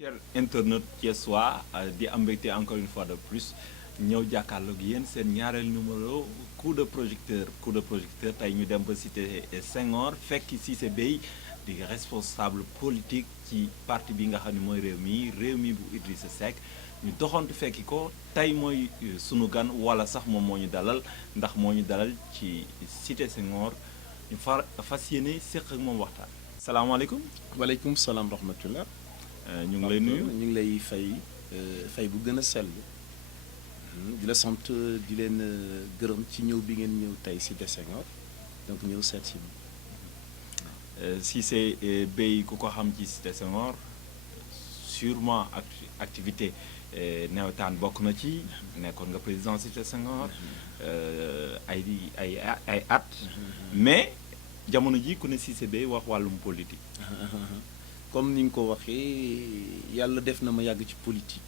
Chers internautes thiessois di am mbégte encore une fois de plus ñëw jàkkaarloog yéen seen ñaareel numéro coup de projecteur tey ñu dem ba cité Senghor fekk Cissé Beye di responsable politique ci parti bi nga xam ne mooy réew mi bu Idrissa Seck ñu doxantu fekki ko tey mooy sunu gan wala sax moom moo ñu dalal ndax moo ñu dalal ci cité Senghor ñu fas yéene séq ak moom waxtaan. salaamaaleykum. waaleykum salaam rahmatullah. ñu ngi lay nuyu ñu ngi lay fay bu gën a sell di la sant di leen gërëm ci ñëw bi ngeen ñëw tey cité Senghor donc ñëw seet si Cissé Beye ku ko xam ci cité Senghor sûrement activité nawetaan bokk na ci nekkoon nga président cité Senghor ay at mais jamono ji ku ne Cissé Beye wax wàllum politique. comme ni nga ko waxee yàlla def na ma yàgg ci politique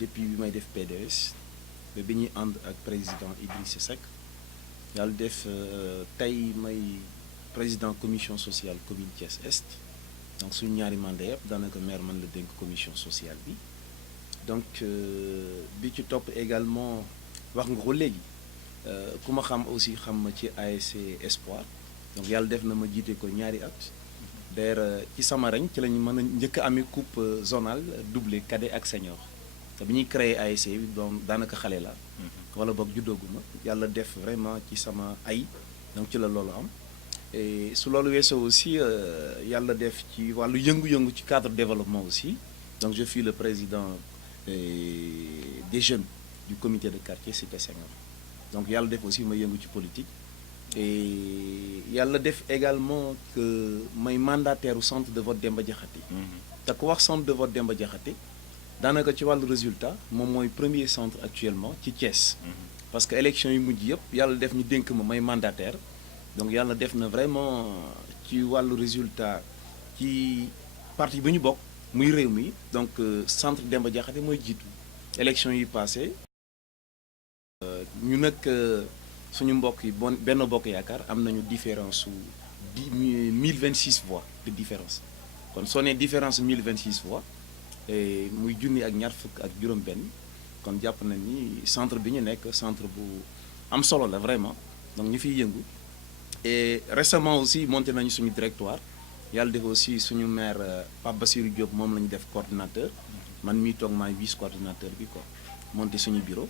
depuis bi may def PDS ba bi ñuy ànd ak président Idrissa Seck yàlla def tey may président commission sociale commune Thiès Est donc suñu ñaari mandat yëpp daanaka maire man la dénk commission sociale bi donc bi ci topp également wax nga ko léegi ku ma xam aussi xam ma ci ASC Espoir donc yàlla def na ma jiite ko ñaari at. d'ailleurs ci sama reñ ci lañu mën a njëkk a amee coupe zonale doublé cadet ak senior te bi ñuy créé ASC bi donc daanaka xale la wala boog juddooguma yàlla def vraiment ci sama ay donc ci la loolu am et su loolu weesoo aussi yàlla def ci wàllu yëngu-yëngu ci cadre développement aussi donc je suis le président des jeunes du comité de quartier Cité Senghor donc yàlla def aussi ma yëngu ci politique et yàlla def également que may mandataire u centre de vote Demba Diakhaté te ku wax centre de vote Demba Diakhaté daanaka ci wàllu résultat moom mooy premier centre actuellement ci Thiès parce que élection yu mujj yëpp yàlla def ñu dénk ma may mandataire donc yàlla def na vraiment ci wàllu résultat ci parti bi ñu bokk muy réew mi donc centre Demba Diakhaté mooy jiitu élection yi passé ñu nag suñu mbokk yi benn bokk yaakaar am nañu différence su 1026 voix de différence kon soo nee différence 1026 voix muy junni ak ñaar fukk ak juróom-benn kon jàpp na ni centre bi ñu nekk centre bu am solo la vraiment donc ñu fiy yëngu et récemment aussi monté nañu suñu directoire yàlla def aussi suñu maire Pape Bassirou Diop moom la ñu def coordinateur man mii toog maay vice coordinateur bi quoi monté suñu bureau.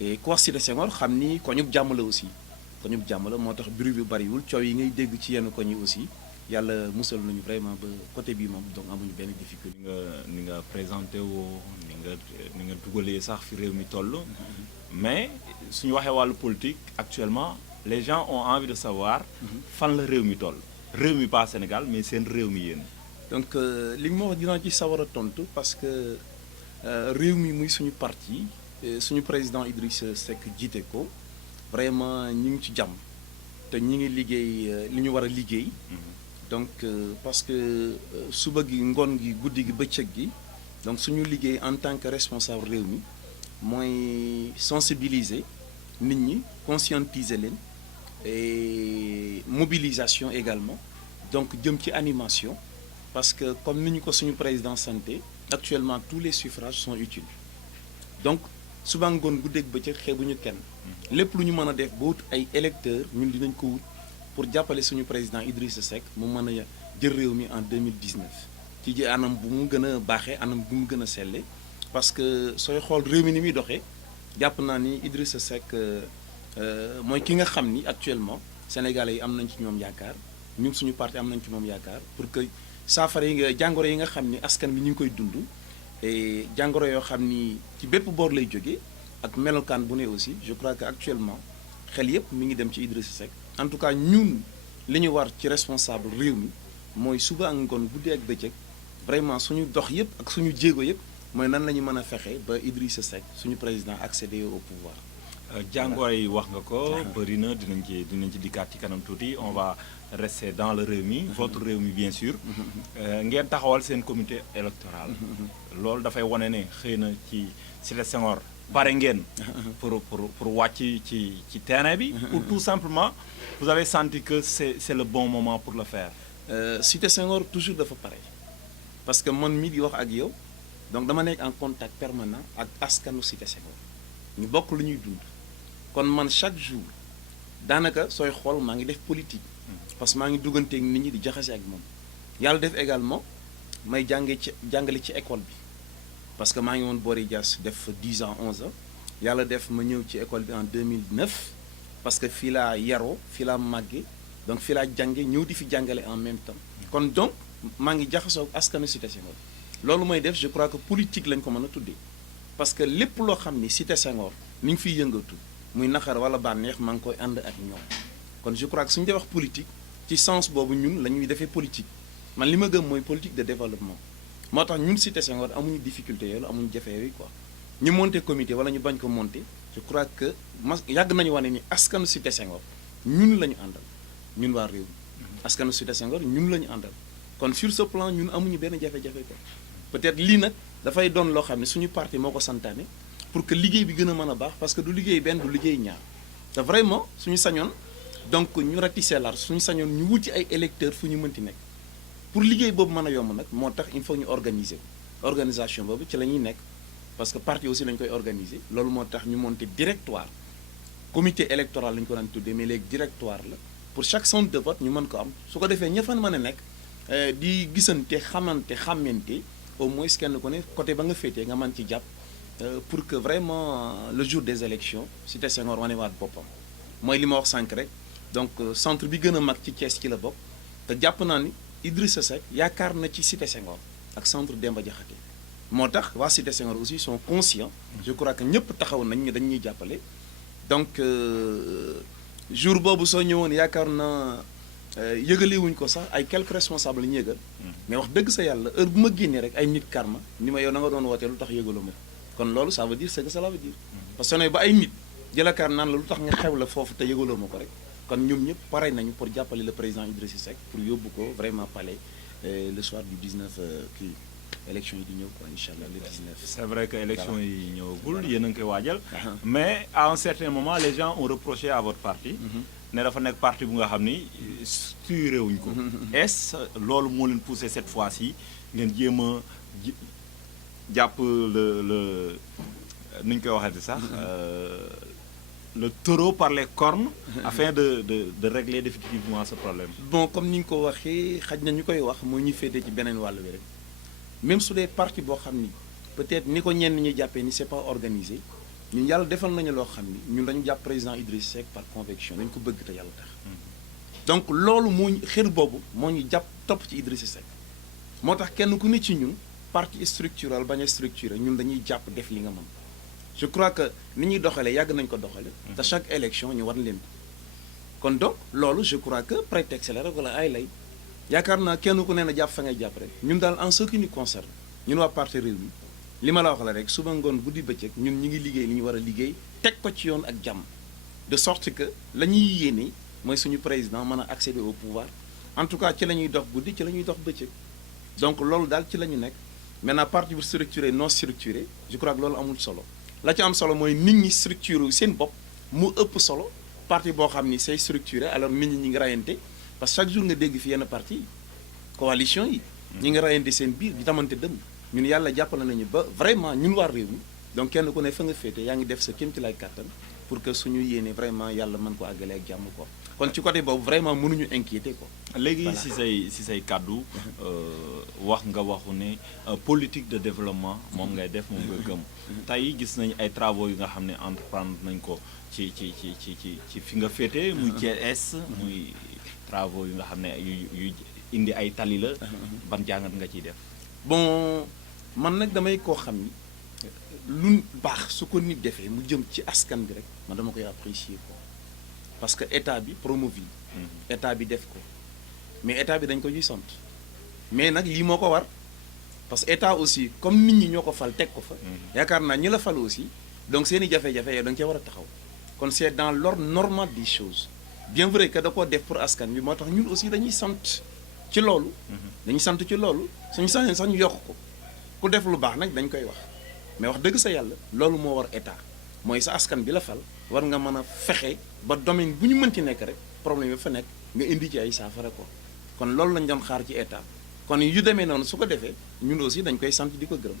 et ku wax Cité Senghor xam ni koñub jàmm la aussi koñub jàmm la moo tax bruit bi bariwul coow yi ngay dégg ci yenn koñ yi aussi yàlla musal nañu vraiment ba côté bii moom donc amuñu benn difficulté. ni nga présenté woo ni nga dugalee sax fi réew mi toll mais suñu waxee wàllu politique actuellement les gens ont envie de savoir fan la réew mi toll réew mi pas Sénégal mais seen réew mi yéen. donc li nga ma wax dinaa ci sawar a tontu parce que réew mi muy suñu parti. suñu président Idrissa Seck jiite ko vraiment ñu ngi ci jàmm te ñu ngi liggéey li ñu war a liggéey donc parce que suba gi ngoon gi guddi gi bëccëg gi donc suñu liggéey en tant que responsable réew mi mooy sensibiliser nit ñi conscientiser leen et mobilisation également donc jëm ci animation parce que comme ni ñu ko suñu président santé actuellement tous les suffrages sont utiles donc suba ngoon guddeeg bëccëg xeebuñu kenn lépp lu ñu mën a def ba wut ay électeurs ñun dinañ ko wut pour jàppale suñu président Idrissa Seck mu mën a jël réew mi en 2019 ci ji anam bu mu gën a baaxee anam bu mu gën a selle parce que sooy xool réew mi ni muy doxee jàpp naa ni Idrissa Seck mooy ki nga xam ni actuellement sénégalais yi am nañ ci ñoom yaakaar ñun suñu parti am nañ ci moom yaakaar pour que saafara yi nga jàngoro yi nga xam ni askan bi ñu ngi koy dund et jàngoro yoo xam ni ci bépp boor lay jógee ak melokaan bu ne aussi je crois que actuellement xel yépp mi ngi dem ci Idrissa Seck en tout cas ñun li ñu war ci responsable réew mi mooy suba ak ngoon guddi ak bëccëg vraiment suñu dox yépp ak suñu jéego yépp mooy nan la ñu mën a fexe ba Idrissa Seck suñu président accéder au pouvoir. jàngoro yi wax nga ko bëri na dinañ ci dikkaat ci kanam tuuti on va rester dans le réew mi votre réew mi bien sûr ngeen taxawal seen comité électoral loolu dafay wane ne xëy na ci Cité Senghor pare ngeen pour wàcc ci terrain bi ou tout simplement vous avez senti que c'est le bon moment pour le faire. Cité Senghor toujours dafa pare parce que man mii di wax ak yow donc dama nekk en contact permanent ak askanu Cité Senghor ñu bokk lu ñuy dund kon man chaque jour daanaka sooy xool maa ngi def politique parce que maa ngi dugganteeg nit ñi di jaxase ak moom yàlla def également may jàngale ci école bi parce que maa ngi woon Bory Dias def 10 ans 11 ans yàlla def ma ñëw ci école bi en 2009 parce que fii laa yaroo fii laa màggee donc fii laa jànge ñëw di fi jàngale en même temps kon donc maa ngi jaxasoo askanu Cité Senghor loolu mooy def je crois que politique lañ ko mën a tuddee parce que lépp loo xam ni Cité Senghor ni ngi fiy yëngatu muy naqar wala bànneex maa ngi koy ànd ak ñoom kon je crois que suñu dee wax politique ci sens boobu ñun la ñuy defee politique man li ma gëm mooy politique de développement moo tax ñun Cité Senghor amuñu difficulté yooyu amuñu jafe yooyu quoi ñu monter comité wala ñu bañ ko monter je crois que yàgg nañu wane ni askanu Cité Senghor ñun la ñu àndal ñun waa réew mi askanu Cité Senghor ñun la ñu àndal kon sur ce plan ñun amuñu benn jafe-jafe quoi peut-être lii nag dafay doon loo xam ne suñu parti moo ko santaane pour que liggéey bi gën a mën a baax parce que du liggéey benn du liggéey ñaar te vraiment suñu sañoon donc ñu ratisser large suñu sañoon ñu wuti ay électeurs fu ñu mënti nekk pour liggéey boobu mën a yomb nag moo tax il faut ñu organiser ko organisation boobu ci la ñuy nekk parce que parti aussi lañ koy organiser loolu moo tax ñu monter directoire comité électoral lañu ko daan tuddee mais léegi directoire la pour chaque centre de vote ñu mën ko am su ko defee ña fa mën a nekk di gisante xàmmante au moins kenn ku ne côté ba nga féetee nga mën ci jàpp pour que vraiment le jour des élections Cité Senghor wane waat boppam mooy li ma wax sànq rek donc centre bi gën a mag ci Thiès ci la bokk te jàpp naa ni Idrissa Seck yaakaar na ci Cité Senghor ak centre Demba Diakhaté moo tax waa Cité Senghor aussi sont conscients je crois que ñëpp taxaw nañ ñu dañ ñuy jàppale donc jour boobu soo ñëwoon yaakaar na yëgale wuñ ko sax ay quelques responsables la ñu yëgal mais wax dëgg sa yàlla heure bu ma génnee rek ay nit karma ni ma yow na nga doon wootee lu tax yëgaloo ma kon loolu ça veut dire ce que cela veut dire parce que ne ba ay nit jëlakaar naan la lu tax nga xew la foofu te yëgaloo ma ko rek kon ñoom ñëpp pare nañu pour jàppale le président Idrissa Seck pour yóbbu ko vraiment palais le soir du 19 kii élection yi di ñëw quoi incha allah le 19. c'est vrai que élection yi ñëwagul yéen a ngi koy waajal. mais à un certain moment les gens ont reproché à votre parti. ne dafa nekk parti bu nga xam ni structuré wuñ ko. est-ce loolu moo leen poussé cette fois-ci ngeen jéem a jàpp le nu ñu koy waxee sax le taureau par les cornes. afin de régler définitivement ce problème. bon comme ni nga ko waxee xaj na ñu koy wax mooy ñu féetee ci beneen wàll bi rek même su dee parti boo xam ni peut-être ni ko ñenn ñi jàppee ni c'est pas organisé. ñun yàlla defal nañu loo xam ni ñun dañu jàpp président Idriss Seck par conviction dañu ko bëgg te yàlla tax donc loolu moo ñu xër boobu moo ñu jàpp topp ci Idriss Seck moo tax kenn ku ne ci ñun parti structurel bañ a structuré ñun dañuy jàpp def li nga mën je crois que ni ñuy doxalee yàgg nañ ko doxale te chaque élection ñu war leen kon donc loolu je crois que prétexte la rek wala ay lay yaakaar naa kenn ku ne na jàpp fa ngay jàpp rek ñun daal en ce qui nous concerne ñun waa parti Rewmi li ma la wax la rek suba ngoon guddi bëccëg ñun ñi ngi liggéey li ñu war a liggéey teg ko ci yoon ak jàmm de sorte que la ñuy yéene mooy suñu président mën a accéder au pouvoir en tout cas ci la ñuy dox guddi ci la ñuy dox bëccëg donc loolu daal ci la ñu nekk maintenant parti bu structuré non structuré je crois que loolu amul solo la ci am solo mooy nit ñi structuré seen bopp mu ëpp solo parti boo xam ni c'est structuré alors nit ñi ngi rayante parce que chaque jour nga dégg fi yenn parti coalition yi ñi ngi rayante seen biir di tamante dëmm ñun yàlla jàppale nañu ba vraiment ñun war réew mi donc kenn ku ne fa nga féete yaa ngi def sa kéemtalaay kàttan pour que suñu yéene vraiment yàlla mën ko àggale ak jàmm ko kon ci côté boobu vraiment mënuñu inquiéter ko. léegi si say kàddu wax nga waxu ne politique de développement moom ngay def moom nga gëm. tey gis nañu ay travaux yu nga xam ne entreprendre nañ ko ci fi nga féete. muy Thiès muy travaux yu nga xam ne yu indi ay tali la. ban jàngat nga ciy def. bon man nag damay koo xam ni lu baax su ko nit defee mu jëm ci askan bi rek man dama koy apprécier ko parce que état bi promovi état bi def ko mais état bi dañ ko ñuy sant mais nag lii moo ko war parce que état aussi comme nit ñi ñoo ko fal teg ko fa yaakaar naa ñi la fal aussi donc seen i jafe-jafe yow da nga cee war a taxaw kon c'est dans l'ordre normal des choses bien vrai que da koo def pour askan bi moo tax ñun aussi dañuy sant ci loolu dañuy sant ci loolu suñu sañoon sax ñu yokk ko ku def lu baax nag dañ koy wax mais wax dëgg sa yàlla loolu moo war état mooy sa askan bi la fal war nga mën a fexe ba domaine bu ñu mënti nekk rek problème yi fa nekk nga indi ci ay saafara ko kon loolu lañ doon xaar ci état kon yu demee noonu su ko defee ñun aussi dañ koy sant di ko gërëm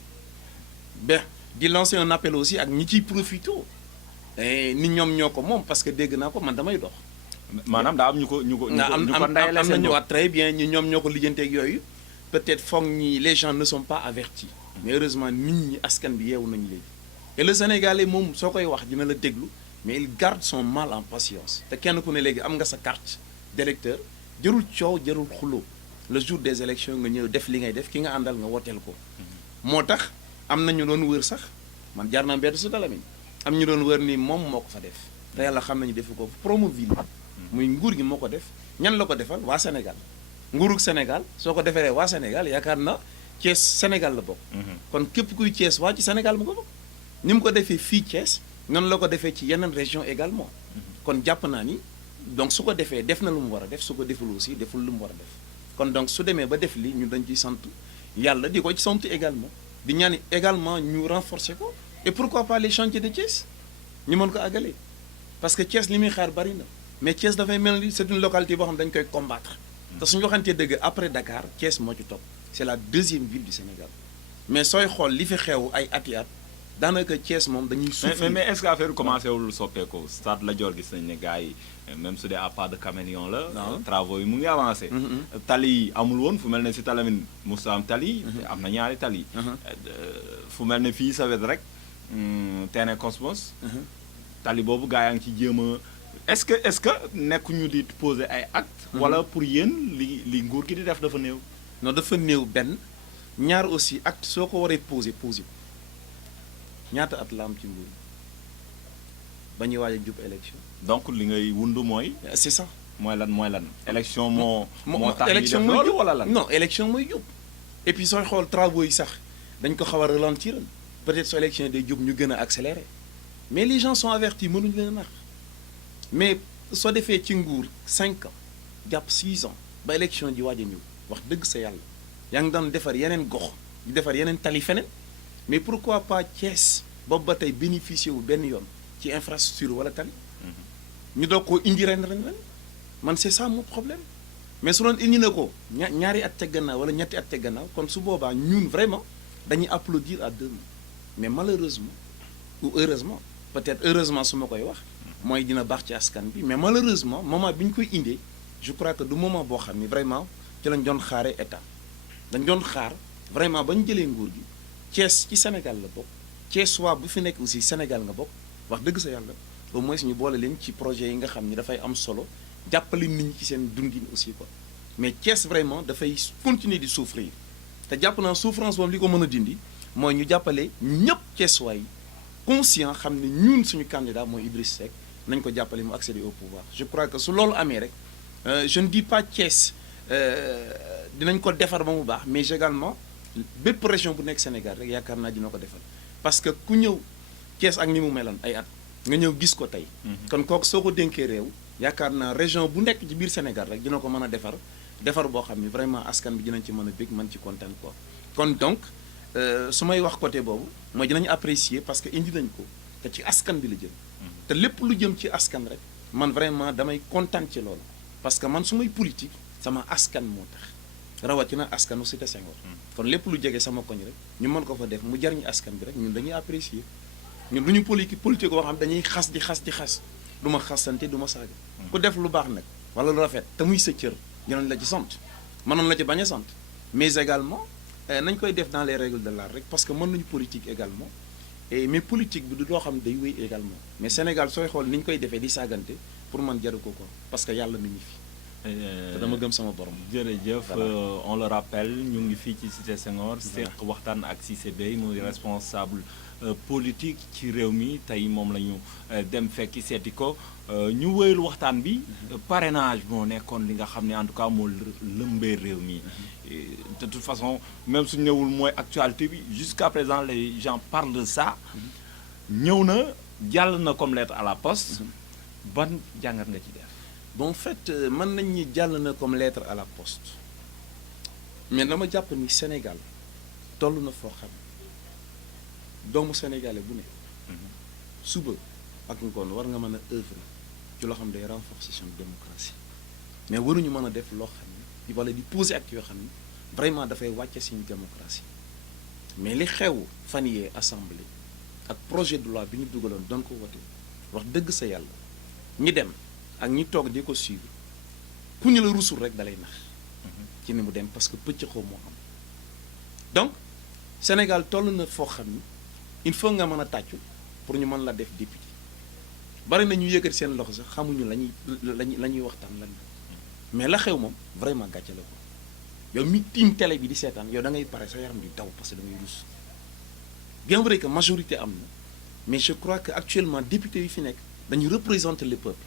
ba di lancer un appel aussi ak ñi ciy profité ni ñoom ñoo ko moom parce que dégg naa ko man damay dox. maanaam daa am ñu ko am ndayale am seen nañu ñoom. wax très bien ñi ñoom ñoo ko lijjanteeg yooyu peut-être foog ñi les gens ne sont pas avertis mais heureusement nit ñi askan bi yeewu nañu léegi et le Sénégalais moom soo koy wax dina la déglu mais il garde son mal en patience te kenn ku ne léegi am nga sa carte d'électeur jarul coow jarul xuloo le jour des élections nga ñëw def li ngay def ki nga àndal nga woteel ko moo tax am na ñu doon wër sax man jaar naa mbedd su Talamine am ñu doon wër ni moom moo ko fa def te yàlla xam nañu defu ko Promoville muy nguur gi moo ko def ñan la ko defal waa Sénégal nguurug Sénégal soo ko deferee waa Sénégal yaakaar na Thiès Sénégal la bokk kon képp kuy Thiès waa ci Sénégal mu ko bokk ni mu ko defee fii Thiès noonu la ko defee ci yeneen région également kon jàpp naa ni donc su ko defee def na lu mu war a def su ko deful aussi deful lu mu war a def kon donc su demee ba def li ñu dañ ciy sant yàlla di ko ci sant également di ñaan également ñu renforcer ko et pourquoi pas les chantiers de Thiès ñu mën ko àggale parce que Thiès li muy xaar bari na mais Thiès dafay mel ni c'est une localité boo xam dañ koy combattre te suñu waxantee dëgg après Dakar Thiès moo ci topp c'est la deuxième ville du Sénégal mais sooy xool li fi xew ay ati at daanaka Thiès moom dañuy souffrir mais est-ce que affaire bi commencé wul soppeeku stade Lat Dior gis nañ ne gars yi même su dee à pas de caméléon la. travaux yi mu ngi avancé. tali yi amul woon fu mel ne si Talamine musta am tali. am na ñaari tali. fu mel ne fii sa wet rek terrain Cosmos. tali boobu gars yaa ngi ci jéem a est-ce que nekkuñu di poser ay actes. wala pour yéen li nguur gi di def dafa néew. non dafa néew benn ñaar aussi acte soo ko waree poser ko ñaata at la am ci nguur ba ñuy waaj a jub élection. donc li ngay wund mooy. c'est ça. mooy lan. élection moo tax élection ñu def loolu wala lan. non élection mooy jub et puis sooy xool travaux yi sax dañ ko xaw a ralentir peut-être soo élection day jub ñu gën a accélérer mais les gens sont avertis mënuñu leen a nax mais soo defee ci nguur 5 ans jàpp 6 ans ba élection ji waaj a ñëw wax dëgg sa yàlla yaa ngi doon defar yeneen gox di defar yeneen tali feneen mais pourquoi pas Thiès boobu ba tey bénéficier wu benn yoon ci infrastructure wala tali ñu doog koo indi ren man c'est ça mon problème mais su doon indi na ko ñaari at ca gannaaw wala ñetti at ca gannaaw kon su boobaa ñun vraiment dañuy applaudir à deux mains mais malheureusement ou heureusement peut-être heureusement su ma koy wax mooy dina baax ci askan bi mais malheureusement moment bi ñu koy indee je crois que du moment boo xam ni vraiment ci lañ doon xaaree état dañ doon xaar vraiment ba ñu jëlee nguur gi Thiès ci Sénégal la bokk Thiès waa bu fi nekk aussi Sénégal nga bokk wax dëgg sa yàlla au moins ñu boole leen ci projet yi nga xam ni dafay am solo jàppale nit ñi ci seen dundin aussi quoi mais Thiès vraiment dafay continuer di souffrir te jàpp naa souffrance moom li ko mën a dindi mooy ñu jàppale ñëpp Thiès waay conscient xam ne ñun suñu candidat mooy Idriss Seck nañ ko jàppale mu accéder au pouvoir je crois que su loolu amee rek je ne dis pas Thiès dinañ ko defar ba mu baax mais également bépp région bu nekk Sénégal rek yaakaar naa dina ko defal parce que ku ñëw Thiès ak ni mu meloon ay at nga ñëw gis ko tey kon kooku soo ko dénkee réew yaakaar naa région bu nekk ci biir Sénégal rek dina ko mën a defar boo xam ni vraiment askan bi dinañ ci mën a bég mën ci kontaan quoi kon donc su may wax côté boobu mooy dinañu apprécier parce que indi nañ ko te ci askan bi la jëm te lépp lu jëm ci askan rek man vraiment damay kontaan ci loolu parce que man su may politique sama askan moo tax rawatina askanu Cité Senghor kon lépp lu jege sama koñ rek ñu mën ko fa def mu jariñ askan bi rek ñun dañuy apprécier ñun lu ñu politique boo xam dañuy xas di xas du ma xasante du ma saaga ku def lu baax nag wala lu rafet te muy sa cër dinañ la ci sant mënoon la ci bañ a sant mais également nañ koy def dans les règles de l'art rek parce que mën nañu politique également mais politique bi du loo xam day wéy également mais Sénégal sooy xool ni ñu koy defee di saagante pour man jaru ko quoi parce que yàlla mi ngi fi te dama gëm sama borom. jërëjëf on le rappelle ñu ngi fii ci Cité Senghor seq waxtaan ak Cissé Beye muy responsable politique ci réew mi tey moom la ñu dem fekki seeti ko ñu wéyal waxtaan bi parrainage moo nekkoon li nga xam ne en tout cas moo lëmbee réew mi de toute façon même su ñëwul mooy actualité bi jusqu'à présent les gens parlent de ça ñëw na jàll na comme lettre à la poste ban jàngat nga ci def. bon en fait mën nañ ñi jàll na comme lettre à la poste mais dama jàpp ni Sénégal toll na foo xam doomu sénégalais bu ne suba ak ngoon war nga mën a œuvre ci loo xam day renforcer suñu démocratie mais waruñu mën a def loo xam ne wala di poser acte yoo xam ne vraiment dafay wàcce suñu démocratie mais li xew fan yee assemblée ak projet de loi bi ñu dugaloon doon ko wote wax dëgg sa yàlla ñi dem ak ñi toog di ko suivre ku ñu la rusul rek dalay nax ci ni mu dem parce que pëccëxoo moo am donc Sénégal toll na foo xam ni il faut nga mën a tàccu pour ñu mën la def député bari na ñu yëkkati seen loxo sax xamuñu la ñuy waxtaan lan mais la xew moom vraiment gàcce la ko yow mi tiim télé bi di seetaan yow da ngay pare sa yaram di daw parce que da ngay rus bien vrai que majorité am na mais je crois que actuellement député yi fi nekk dañu représenter le peuple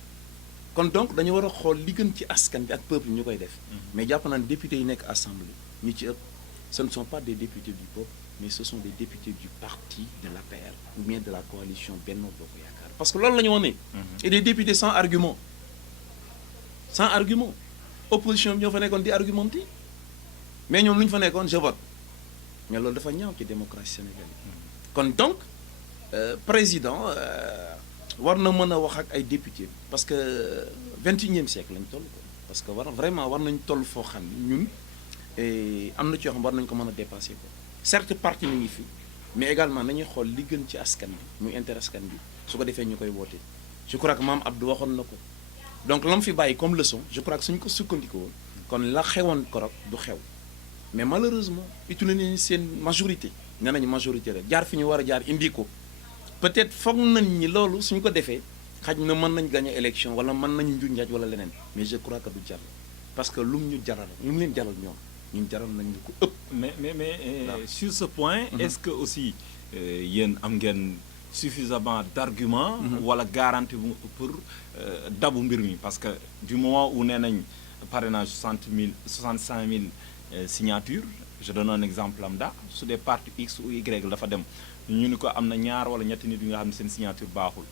kon donc dañu war a xool li gën ci askan bi ak peuple ñu koy def mais jàpp naa ne député yi nekk assemblée ñu ci ëpp ce ne sont pas des députés du peuple mais ce sont des députés du parti de l'APR ou bien de la coalition Benno Bokk Yaakaar parce que loolu la ñu wax ne et des députés sans argument opposition bi ñoo fa nekkoon di argumenter mais ñoom lu ñu fa nekkoon je vote mais loolu dafa ñaaw ci démocratie sénégalaise kon donc président war na mën a wax ak ay députés parce que 21e siècle lañ toll ko parce que war nañ toll foo xam ni ñun am na ci yoo xam war nañu ko mën a dépasser ko certes parti mi ngi fi mais également nañuy xool li gën ci askan bi muy intérêt askan bi su ko defee ñu koy wootee je crois que maam Abdou waxoon na ko donc la mu fi bàyyi comme leçon je crois que suñu ko sukkandikoo kon la xewoon korok du xew mais malheureusement utile nañu seen majorité nee nañu majorité la jaar fi ñu war a jaar indi ko peut-être foog nañ ni loolu suñu ko defee xaj na mën nañ gagner élection wala mën nañu njuñ njaaj wala leneen mais je crois que du jar parce que lu mu ñu jaral lu mu leen jaral ñoom ñun jaral nañ ñu ko ëpp. mais sur ce point. Est-ce que aussi yéen am ngeen suffisamment d'arguments. wala garantie pour dabu mbir mi parce que du moment où nee nañ parrainage 65 000 signatures je donne un exemple lambda su dee parti X ou Y dafa dem ñu ni ko am na ñaar wala ñetti nit yu nga xam ne seen signature baaxul.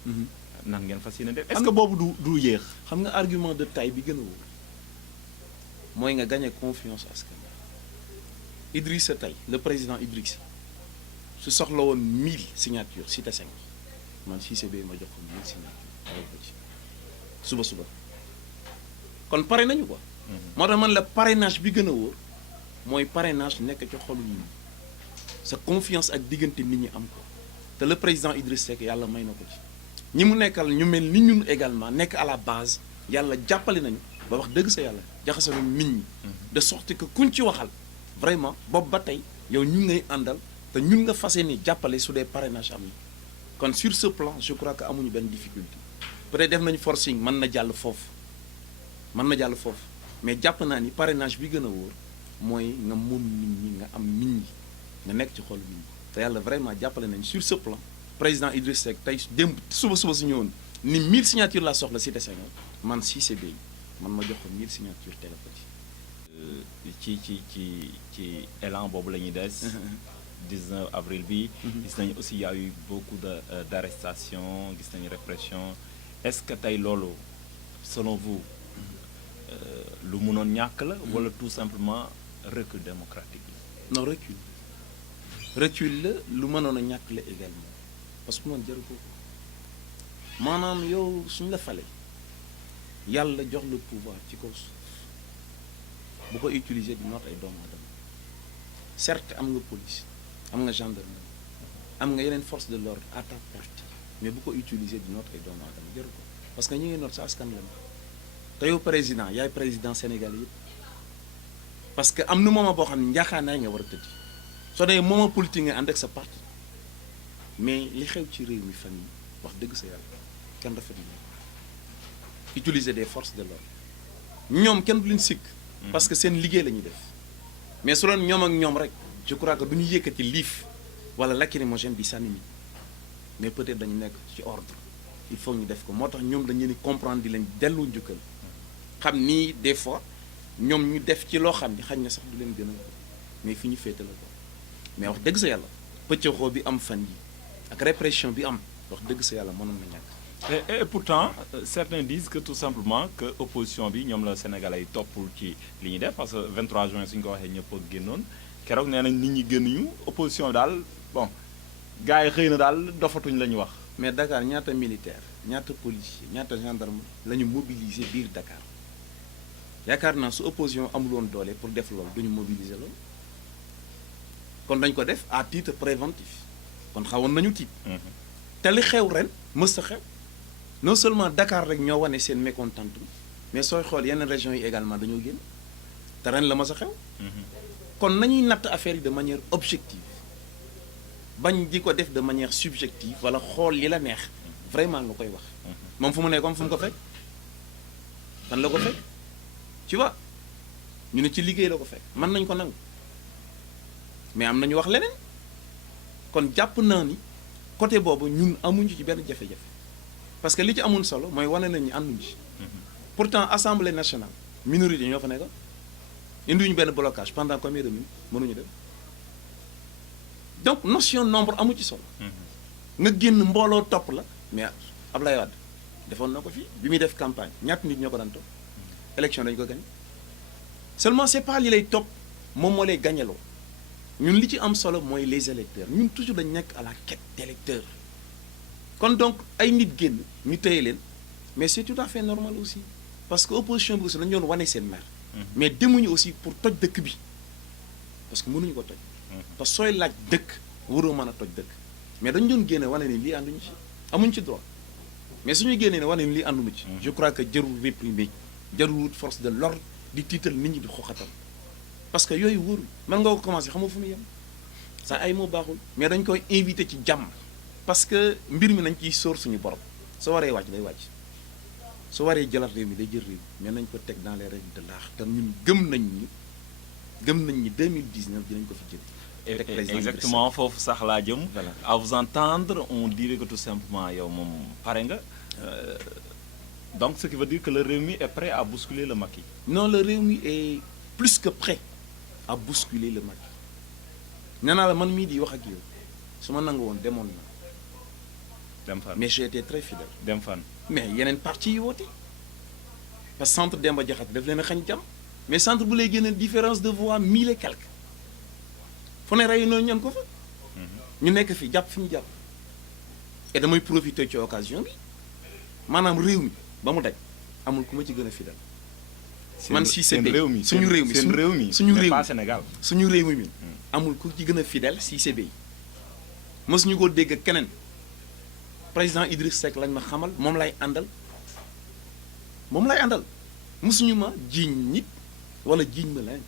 nan ngeen fas yéene def est-ce que boobu du yéex. xam nga argument de taille bi gën a wóor mooy nga gagner confiance askan Idrissa tey le président Idrissa su soxla woon 1000 signatures cité 5 man Cissé Beye ma jox ko 1000 signatures avec ko ci suba kon pare nañu quoi. moo tax man la parrainage bi gën a wóor mooy parrainage nekk ci xolu nit ñi sa confiance ak diggante nit ñi am ko te le président Idrissa Seck yàlla may na ko ci ñi mu nekkal ñu mel ni ñun également nekk à la base yàlla jàppale nañu ba wax dëgg sa yàlla jaxase nañu nit ñi. de sorte que kuñ ci waxal. vraiment boobu ba tey yow ñun ngay àndal te ñun nga fas yéene jàppale su dee parrainage am na kon sur ce plan je crois que amuñu benn difficulté peut-être def nañu forcing mën na jàll foofu mais jàpp naa ni parrainage bi gën a wóor mooy nga moom nit ñi nga am nit ñi nga nekk ci xol nit ñi te yàlla vraiment jàppale nañu sur ce plan président Idriss Seck tey démb suba su ñëwoon ni 1000 signatures laa soxla Cité Senghor man Cissé Beye man ma jox ko 1000 signatures téléphone ci élan boobu la ñuy des 19 avril bi gis nañu aussi y a eu beaucoup d'arrestations gis nañu répression est-ce que tey loolu selon vous lu mënoon ñàkk la wala tout simplement recul démocratique la non recul la lu mënoon a ñàkk la également parce que man jaru ko maanaam yow suñu la fale yàlla jox le pouvoir ci kaw suuf bu ko utiliser di noot ay doomu aadama certes am nga police am nga gendarmerie am nga yeneen force de l'ordre à ta portée mais bu ko utiliser di noot ay doomu aadama jaru ko parce que ñu ngi noot sa askan la te yow président yaay président Sénégal yëpp parce que am na moment boo xam ne njaaxaanaay nga war a tëdd soo dee moment politique nga ànd ak sa parti mais li xew ci réew mi fan yi wax dëgg sa yàlla kenn rafetlu utiliser des forces de l'ordre ñoom kenn du leen sikk parce que seen liggéey la ñuy def mais su doon ñoom ak ñoom rek je crois que du ñu yëkkati liif wala lacrymogène bi sànni mi mais peut-être dañu nekk ci ordre il faut ñu def ko moo tax ñoom dañu leen comprendre di leen dellu njukkal xam ni des fois ñoom ñu def ci loo xam ni xañ na sax du leen gën a mais fi ñu féete la ko mais wax dëgg sa yàlla pëccëxoo bi am fan yi ak répression bi am wax dëgg sa yàlla mënoon na ñàkk. Et pourtant certains disent que tout simplement que opposition bi ñoom la Sénégalais yi toppul ci li ñuy def parce que 23 juin suñu ko waxee ñëpp a génnoon keroog nee nañ nit ñi génnuñu opposition bi daal bon gars yi xëy na daal dofatuñ la ñu wax. mais Dakar ñaata militaire ñaata policier ñaata gendarme la ñu mobiliser biir Dakar yaakaar naa su opposition amul woon doole pour def loolu du ñu mobiliser loolu. kon dañ ko def à titre préventif kon xawoon nañu tiit te li xew ren mës a xew non seulement Dakar rek ñoo wane seen mécontentement mais sooy xool yeneen régions yi également dañoo génn te ren la mës a xew kon nañuy natt affaire yi de manière objective bañ di ko def de manière subjective wala xool li la neex vraiment nga koy wax moom fu mu nekkoon fu mu ko fekk fan la ko fekk tu vois ñu ne ci liggéey la ko fekk mën nañ ko nangu mais am nañu wax leneen kon jàpp naa ni côté boobu ñun amuñu ci benn jafe-jafe parce que li ci amul solo mooy wane nañ ni ànduñu ci pourtant assemblée nationale minorité ñoo fa nekk indiwuñu benn blocage pendant combien de minutes mënuñu dem donc notion nombre amu ci solo nga génn mbooloo topp la mais Ablaye Wade defoon na ko fii bi muy def campagne ñaata nit ñoo ko daan topp élection dañu ko gagné seulement c'est pas li lay topp moom moo lay gagneloo ñun li ci am solo mooy les électeurs ñun toujours dañ nekk à la quête d'électeurs kon donc ay nit génn ñu téye leen mais c'est tout à fait normal aussi parce que opposition bi aussi dañu doon wane seen maire mais demuñu aussi pour toj dëkk bi parce que mënuñu ko toj parce que sooy laaj dëkk waroo mën a toj dëkk mais dañu doon génne wane ni lii ànduñu ci amuñ ci droit mais suñuy génnee ne wane ni lii ànduñu ci je crois que jarul réprimer jarul wut force de l'ordre di tiital nit ñi di xoxatal parce que yooyu wóorul man nga ko commencé xamoo fu mu yem sa ay moo baaxul mais dañ koy invité ci jàmm parce que mbir mi nañ ciy sóor suñu borom soo waree wàcc day wàcc soo waree jëlaat réew mi day jël réew mais nañ ko teg dans les règles de l'art te ñun gëm nañ ni 2019 dinañ ko fi jël exactement foofu sax laa jëm Voilà. à vous entendre on dirait que tout simplement yow moom pare nga donc ce qui veut dire que le Rewmi est prêt à bousculer le Macky non le Rewmi est plus que prêt à bousculer le Macky nee naa la man mii di wax ak yow su ma nangu woon demoon na dem fan mais j'ai été très fidèle dem fan mais yeneen parti yi woote parce que centre Demba Diakhaté daf leen a xañ jàmm mais centre bu lay génne différence de voix 1000 et quelques fu ne rey noonu ñan ko fa ñu nekk fi jàpp fi ñu jàpp et damay profiter ci occasion bi maanaam réew mi ba mu daj amul ku ma ci gën a fidèle man si c'est réew mi suñu réew mi seen réew mi suñu mais réew pas mi Sénégal suñu réew mi amul ku ci gën a fidèle si c'est bay mësuñu ko dégg ak keneen président Idriss Seck lañ ma xamal moom lay àndal mësuñu ma jiiñ nit wala jiiñ ma leen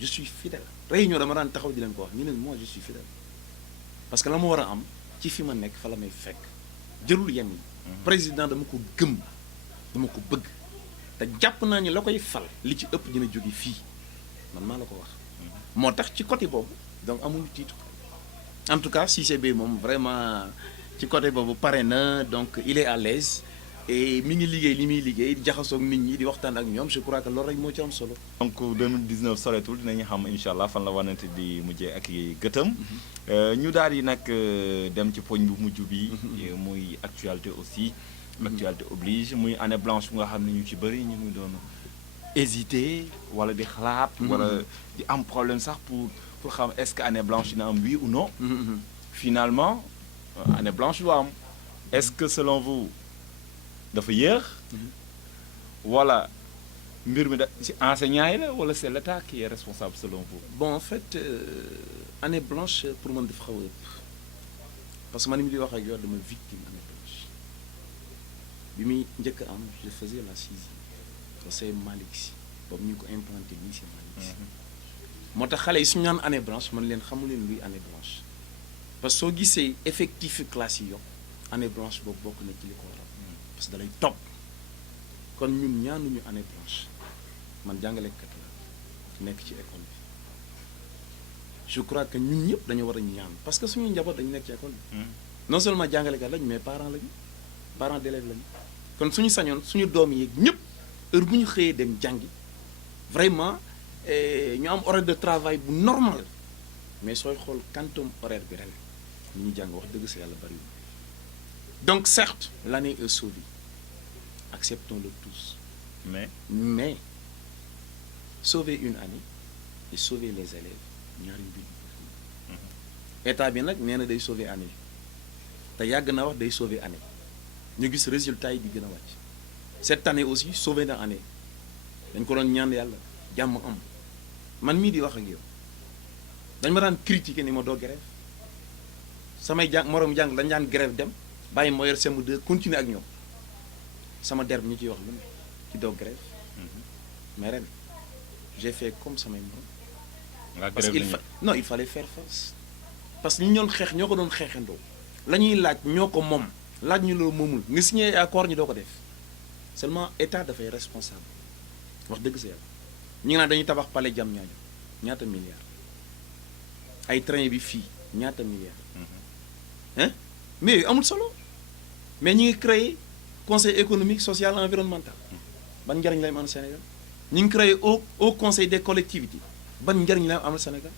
je suis fidèle réunion dama daan taxaw di leen ko wax ñu ne moi je suis fidèle parce que la ma war a am ci fi ma nekk fa la may fekk jërul yenn yi président dama ko gëm dama ko bëgg te jàpp naa ni la koy fal li ci ëpp dina jóge fii man maa la ko wax moo tax ci côté boobu donc amuñu titre en tout cas CCB moom vraiment ci côté boobu pare na donc il est à l'aise et mi ngi liggéey li muy liggéey di jaxasoog nit ñi di waxtaan ak ñoom je crois que loolu rek moo ci am solo. donc 2019 soreetul dinañu xam incha allah fan la wanante di mujjee ak gëtëm ñu daal di nag dem ci poñ bu mujj bi muy actualité aussi l'actualité oblige muy année blanche bu nga xam ne ñu ci bëri ñu ngi doon hésiter wala di xalaat wala di am problème sax pour xam est-ce que année blanche dina am oui ou non finalement année blanche du am est-ce que selon vous dafa yéex wala mbir mi da ci enseignant yi la wala c'est l'État qui est responsable selon vous bon en fait année blanche pour man dafa xaw a ëpp parce que man mi di wax ak yow dama victime année blanche bi muy njëkk am je faisais la sixième c'est Malick Sy boobu ñu ko implanté nii c'est Malick Sy moo tax xale yi suñu naan année blanche man leen xamu leen luy année blanche parce que soo gisee effectif classe yi yokk année blanche boobu bokk na ci li ko waral parce que da lay topp kon ñun ñaanuñu année blanche man jàngalekat la nekk ci école bi je crois que ñun ñëpp dañu war a ñaan parce que suñu njaboot dañu nekk ci école bi non seulement jàngalekat lañ mais parents d'élèves lañu kon suñu sañoon suñu doom yi ñëpp heure bu ñu xëyee dem jàngi vraiment ñu am horaire de travail bu normal mais sooy xool quantum horaire bi ren ñu ñuy jàng wax dëgg sa yàlla bariwul donc certes l'année est sauvée acceptons-le tous mais sauver une année et sauver les élèves ñaari mbir état bi nag nee na day sauver année te yàgg na wax day sauver année ñu gis résultat yi di gën a wàcc cette année aussi sauver na année dañ ko doon ñaan yàlla jàmm am man mii di wax ak yow dañ ma daan critiquer ni ma doo grève samay moroom jàng dañ daan grève dem bàyyi ma yor CM2 continuer ak ñoom sama der bi ñu ciy wax lu ne ci doo grève mais ren j'ai fait comme samay morom parce que non il fallait faire face parce que ñu ñoon xeex ñoo ko doon xeexandoo la ñuy laaj ñoo ko moom laaj ñu loo moomul nga signé accord ñu doo ko def seulement état dafay responsable wax dëgg sa yàlla ñu ngi naan dañuy tabax palais Diamniadio ñaata milliards ay train bi fii ñaata milliards hein mais amul solo mais ñi ngi créé conseil économique social environnemental ban njariñ lay am Sénégal ñi ngi créé au conseil des collectivités ban njariñ lay am Sénégal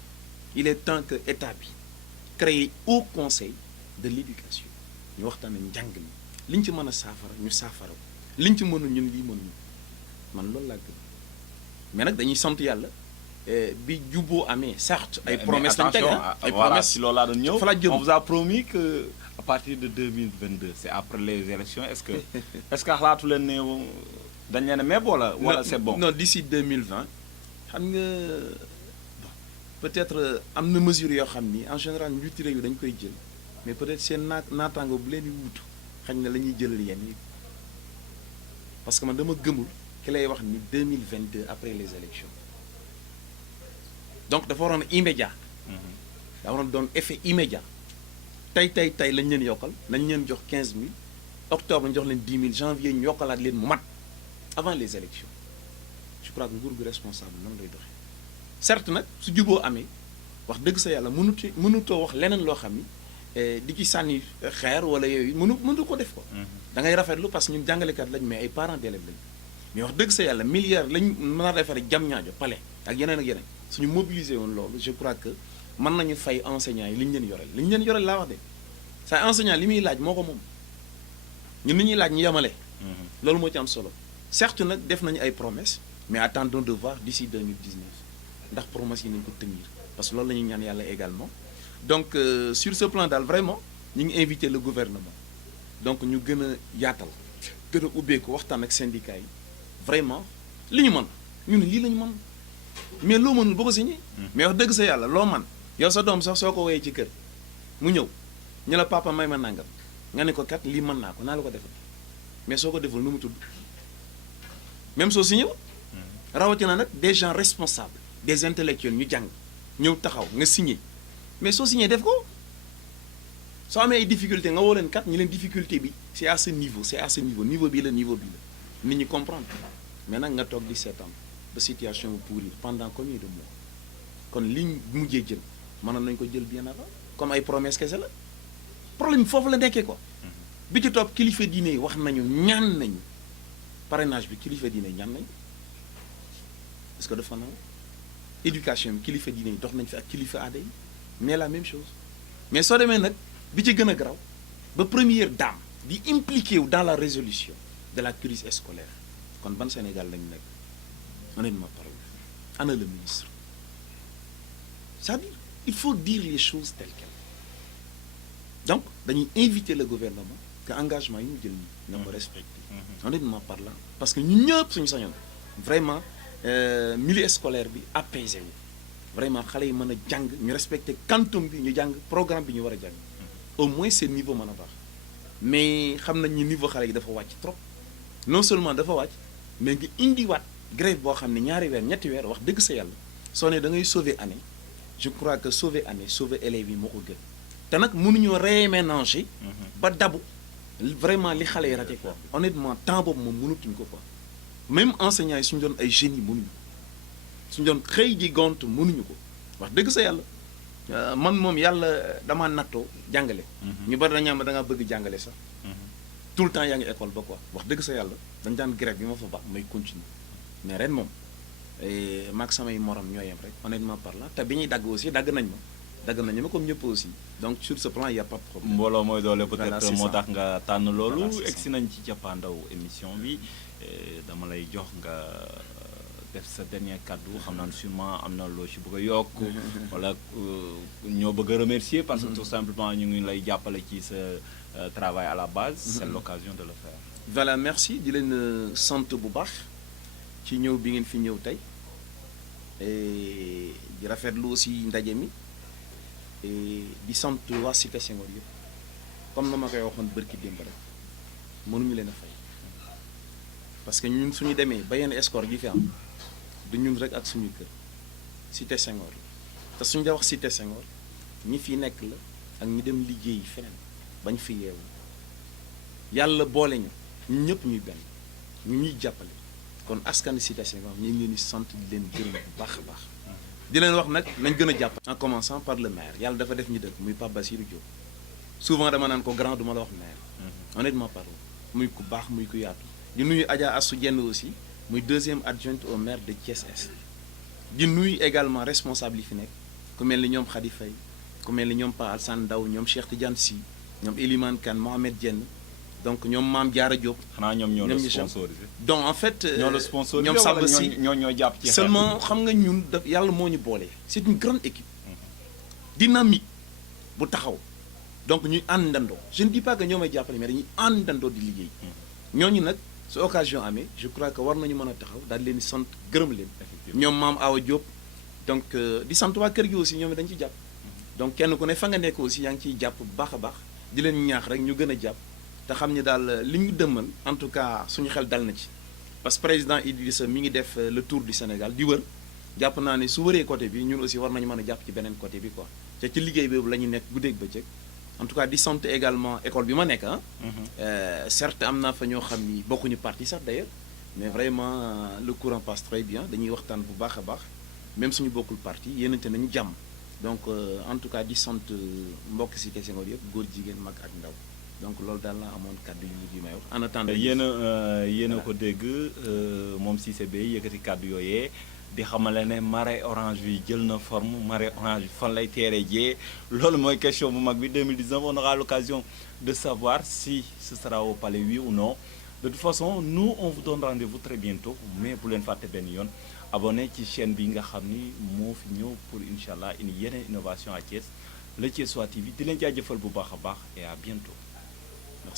il est temps que état bi créé au conseil de l'éducation ñu waxtaanee njàng mi liñ ci mën a saafara ñu saafara liñ ci mënul ñun lii mënuñu man loolu laa gën mais nag dañuy sant yàlla bi juboo amee certes ay promesses lañ teg ay promesses si loolu laa doon ñëw fa la jëm on vous a promis que à partir de 2022 c'est après les élections est-ce que xalaatu leen ne dañ leen a méb wala c'est bon non d'ici 2020 xam nga bon peut-être am na mesures yoo xam ni en général njiitu réew yi dañ koy jël mais peut-être seen naataango bu leen di wutu xañ na la ñuy jëlal yenn yi parce que man dama gëmul ki lay wax ni 2022 après les élections donc dafa waroon immédiat dafa waroon doon effet immédiat tey lañ leen yokkal nañ leen jox 15000 octobre ñu jox leen 10 000 janvier ñu yokkalaat leen mu mat avant les élections je crois que nguur gu responsable noonu lay doxee certes nag su juboo amee wax dëgg sa yàlla mënutoo wax leneen loo xam ni di ci sànni xeer wala yooyu mënu ko def ko da ngay rafetlu parce que ñun jàngalekat lañ mais ay parents d'élèves lañ mais wax dëgg sa yàlla milliards lañ mën a defaree Diamniadio palais ak yeneen ak yeneen suñu mobiliser woon loolu je crois que mën nañu fay enseignants yi li ñu leen yoreel laa wax de sa enseignant li muy laaj moo ko moom ñun ni ñuy laaj ñu yemale loolu moo ci am solo certes nag def nañu ay promesses mais attendons de voir d'ici 2019 ndax promesses yi nañ ko tenir parce que loolu la ñuy ñaan yàlla également donc sur ce plan daal vraiment ñu ngi invité le gouvernement donc ñu gën a yaatal gën a ubbeeku waxtaan ak syndicats yi vraiment li ñu mën ñun lii la ñu mën mais loo mënul boo ko signé mais wax dëgg sa yàlla loo man yow sa doom sax soo ko woyee ci kër mu ñëw ñu la papa may ma nangam nga ne ko kat lii mën naa ko naa la ko defal mais soo ko deful nu mu tudd même soo signé rawatina nag des gens responsables des intellectuels ñu jàng ñëw taxaw nga signé mais soo signé def ko soo amee ay difficulté nga woo leen kat ñi leen difficulté bi c'est à ce niveau niveau bii la nit ñi comprendre mais nag nga toog 17 ans ba situation bu pourrir pendant combien de mois kon liñ mujjee jël mënoon nañu ko jël bien avant comme ay promesses kese la problème foofu la nekkee quoi bi ci topp kilifa diine yi wax nañu ñaan nañu parrainage bi kilifa diine yi ñaan nañu est-ce que dafa naw éducation bi kilifa diine yi dox nañ fi ak kilifa aada yi mais la même chose mais soo demee nag bi ci gën a garaw ba première dame di impliqué wu dans la résolution de la crise scolaire kon ban Sénégal lañu nekk honnêtement parlé ana le ministre c'est-à-dire il faut dire les choses telles quelles donc dañuy inviter le gouvernement que engagement yi ñu jël nii na ko respecter honnêtement parlant parce que ñun ñëpp suñu sañoon vraiment milieu scolaire bi apaisé wu vraiment xale yi mën a jàng ñu respecter quantum bi ñu jàng programme bi ñu war a jàng au moins seen niveau mën a baax mais xam nañ ni niveau xale yi dafa wàcc trop non seulement dafa wàcc mais nga indiwaat grève boo xam ne ñaari weer ñetti weer wax dëgg sa yàlla soo ne da ngay sauver année je crois que sauver année sauver élèves yi moo ko gën te nag mënuñoo réménager ba dabu vraiment li xale yi raté quoi honnêtement temps boobu moom mënatuñ ko quoi même enseignants yi suñu doon ay jeunes yi mënuñu suñu doon xëy di gont mënuñu ko wax dëgg sa yàlla man moom yàlla damaa nattoo jàngale ñu bari dañu am da nga bëgg jàngale sax tout le temps yaa ngi école ba quoi wax dëgg sa yàlla dañ daan grève bi ma fa baax may continuer mais ren moom maag samay morom ñoo yem rek honnêtement parlant te bi ñuy dagg aussi dagg nañ ma comme ñëpp aussi donc sur ce plan il y a pas de problème. mbooloo mooy doole peut-être moo tax nga tànn loolu. egsi nañ ci cappaandaw émission bi dama lay jox nga def sa dernier kàddu xam naa sûrement am na loo ci bëgg a yokk. wala ñoo bëgg a remercier parce que tout simplement ñu ngi lay jàppale ci sa travail à la base. c'est l'occasion de le faire. voilà merci di leen sant bu baax ci ñëw bi ngeen fi ñëw tey di rafetlu aussi ndaje mi et di sant waa Cité Senghor yëpp comme na ma koy waxoon bërki démb rek mënuñu leen a fay parce que ñun suñu demee ba yenn escort gi fi am du ñun rek ak suñu kër Cité Senghor la te suñu da wax Cité Senghor ñi fi nekk la ak ñi dem liggéeyi feneen bañ fi yeewu yàlla boole ñu ñun ñëpp ñuy benn ñu ñuy jàppale kon askan Cité Senghor ñu ngi leen di sant di leen gërëm bu baax a baax di leen wax nag nañ gën a jàpp en commençant par le maire yàlla dafa def ñu dëkk muy Pape Bassirou Diop souvent dama naan ko grand du ma la wax maire honnêtement parlé muy ku baax muy ku yaatu di nuyu Adja Assou Dieng aussi muy deuxième adjointe au maire de Thiès Est di nuyu également responsable yi fi nekk ku mel ni ñoom Khady Faye ku mel ni ñoom Pa Alsane Ndaw ñoom Cheikh Tidiane Sy ñoom Elimane Kane Mohamed Dieng donc ñoom Mame Diarra Diop. xanaa ñoom ñoo la sponsorisé. donc en fait. ñoo la sponsorisé ñoom Samba Sy ñoo jàpp ci seulement xam nga ñun daf yàlla moo ñu boole. c'est une grande équipe. dynamique bu taxaw donc ñuy àndandoo je ne dis pas que ñoo may jàppale mais dañuy àndandoo di liggéey. ñooñu nag su occasion amee je crois que war nañu mën a taxaw daal leen di sant gërëm leen. ñoom Mame Awa Diop donc di sant waa kër gi aussi ñoom dañ ci jàpp. donc kenn ku ne fa nga nekk aussi yaa ngi ciy jàpp bu baax a baax di leen ñaax rek ñu gën a jàpp. te xam ni daal li ñu dëmmal en tout cas suñu xel dal na ci parce que président Idrissa mi ngi def le tour du Sénégal di wër jàpp naa ne su wëree côté bi ñun aussi war nañu mën a jàpp ci beneen côté bi quoi te ci liggéey boobu la ñu nekk guddeeg bëccëg en tout cas di sant également école bi ma nekk certes am naa fa ñoo xam ni bokkuñu parti sax d'ailleurs mais vraiment le courant passe très bien dañuy waxtaan bu baax a baax même suñu bokkul parti yéenante nañu jàmm donc en tout cas di sant mbokk Cité Senghor yëpp góor jigéen mag ak ndaw donc loolu daal la amoon kàddu yu may wax en attendant yéen a ko dégg moom Cissé Beye yëkkati kàddu yooyee di xamale ne marée orange bi jël na forme marée orange bi fan lay teeree jee loolu mooy question bu mag bi 2019 on aura l'occasion de savoir si ce sera au palais oui ou non de toute façon nous on vous donne rendez-vous très bientôt mais bu leen fàtte benn yoon abonné ci chaîne bi nga xam ni moo fi ñëw pour incha allah indi yeneen innovation à Thiès le Thiessois TV di leen jaajëfal bu baax a baax et à bientôt